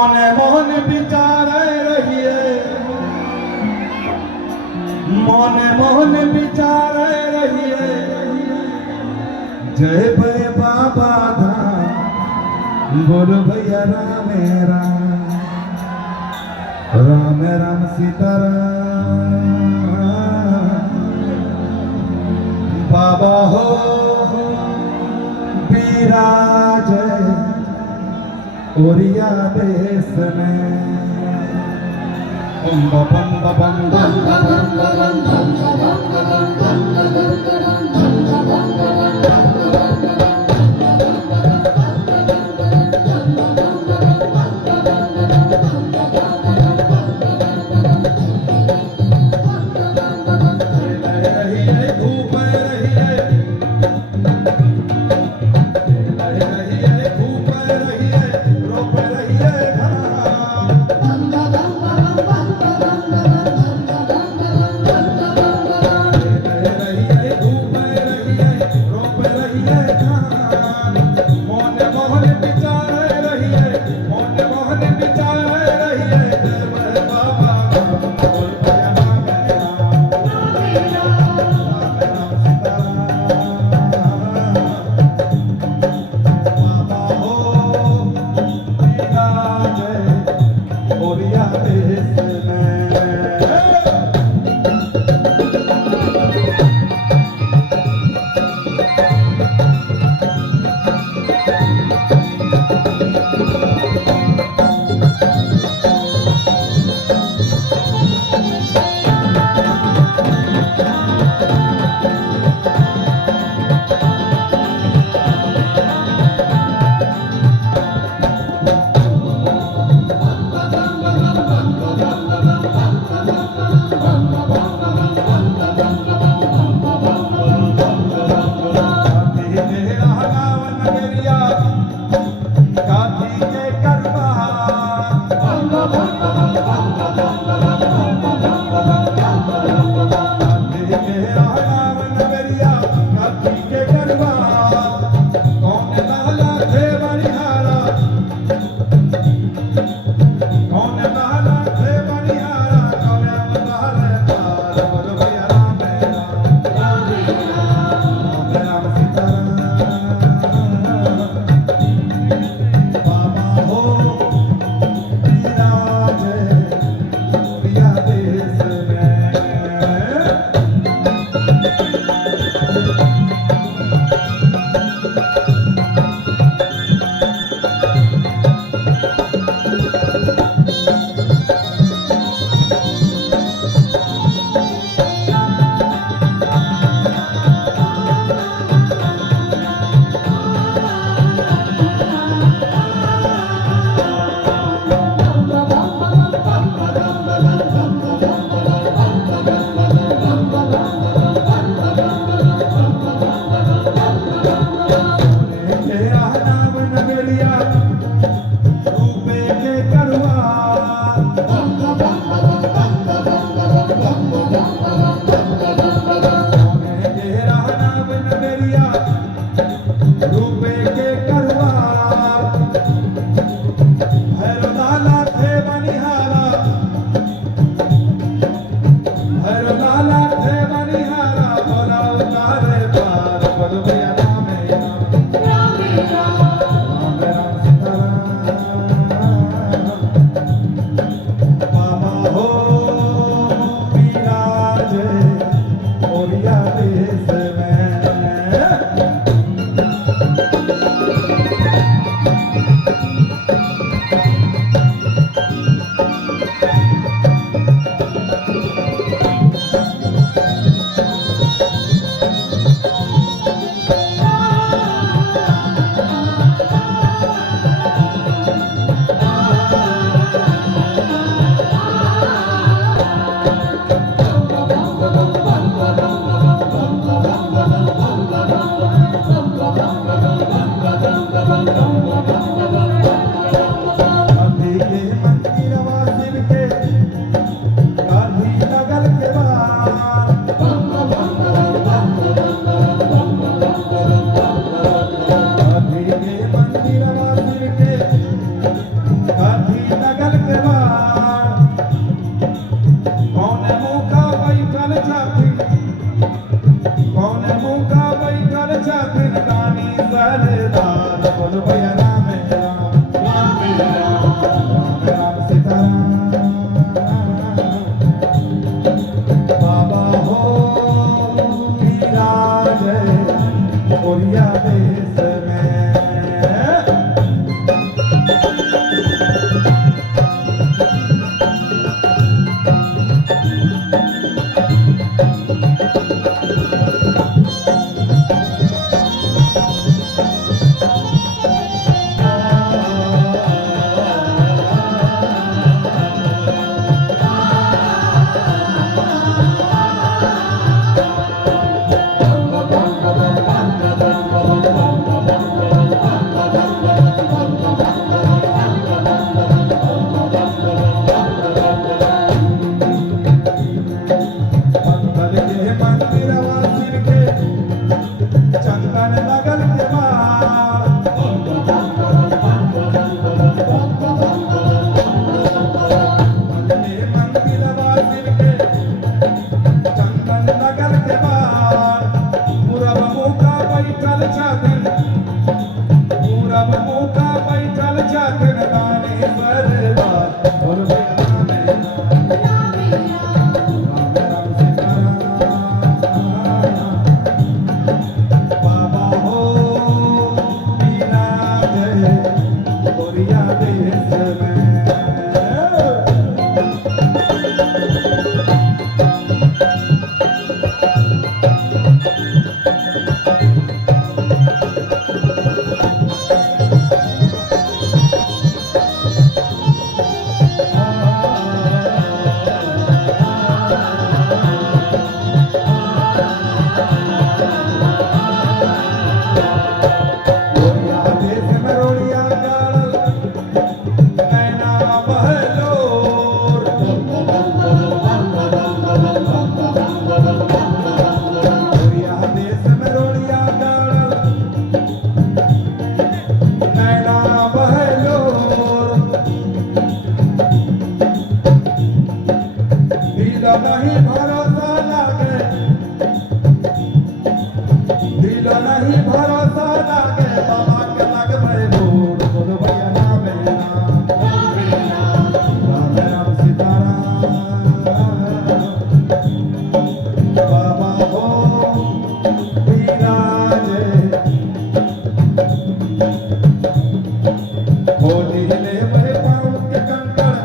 मने मन विचारे रहिए, मने मन विचारे रहिए, जय भय बाबा धाम, बोलो भैया राम राम, राम राम सीताराम। बाबा हो विराज ओरिया देश में, बम बम बम बम दानी सरदार बोलो भैया राम राम राम राम सीताराम बाबा हो विराज गोरिया देश में चंदन लगल के मार मंदिर वासिन के चंदन लगल के मार पूरब मुका बैठल छथिन पूरब मुका बैठल छथिन दानी सरदार बोल राम राम सीताराम बाबा हो विराज गोरिया देश में नहीं भरोसा लागे दिल नहीं भरोसा लागे बाबा के लगबे भोर बोलो भैया राम राम राम सीताराम बाबा हो विराज होली लेबे पाँव के कंकड़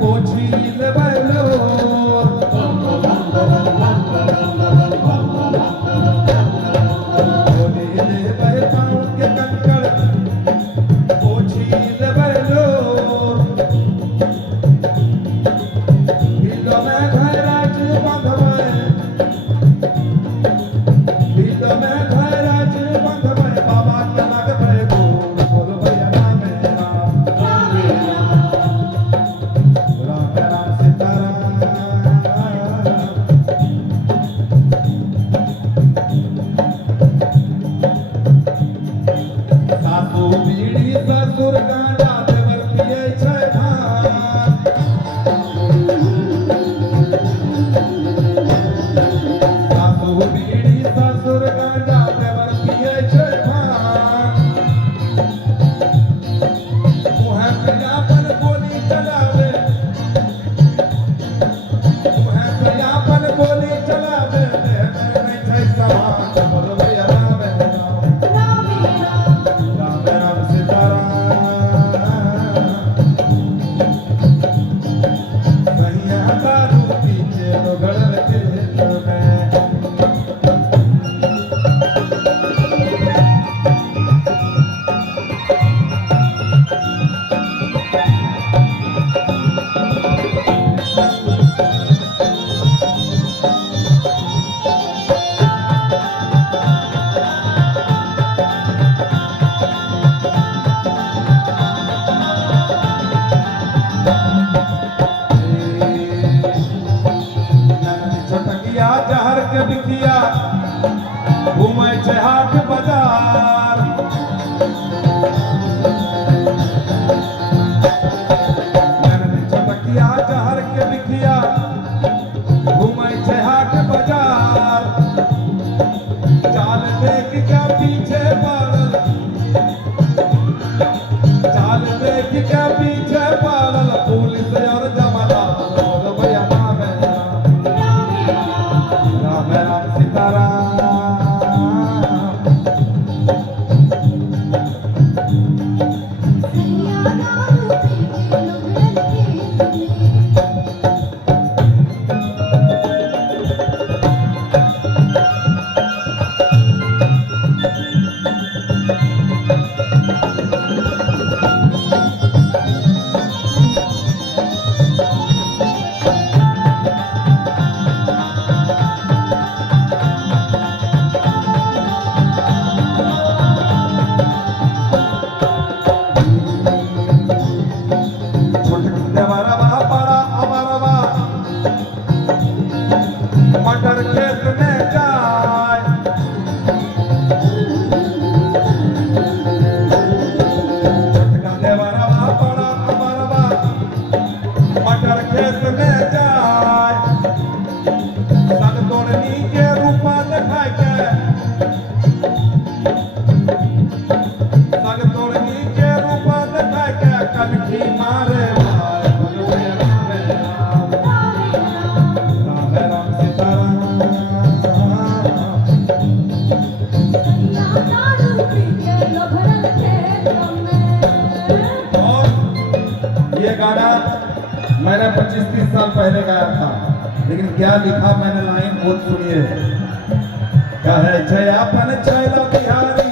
पोछी लेबे ससुर गांजा देवर पिए छै भान सासु बीड़ी ससुर गांजा देवर पिए छै भान मुहे पे अपन गोली चलावे मुहे पे अपन गोली चलावे देह में नहीं छै समान बोलो भैया राम राम राम राम सीताराम पीछे पड़ल, चाल देख के पीछे पड़ल पुलिस और जमादार लोग भैया राम राम राम सीताराम। मटर खेत में जाए, छोटका देवरवा बड़ा अमरवा मटर खेत में जाए, सन तोड़नी के रूपा दिखाई के, सन तोड़नी के रूपा दिखाई के कनखी मारे ये गाना मैंने 25-30 साल पहले गाया था, लेकिन क्या लिखा मैंने लाइन बहुत सुनिए। कहे जय अपन छैला बिहारी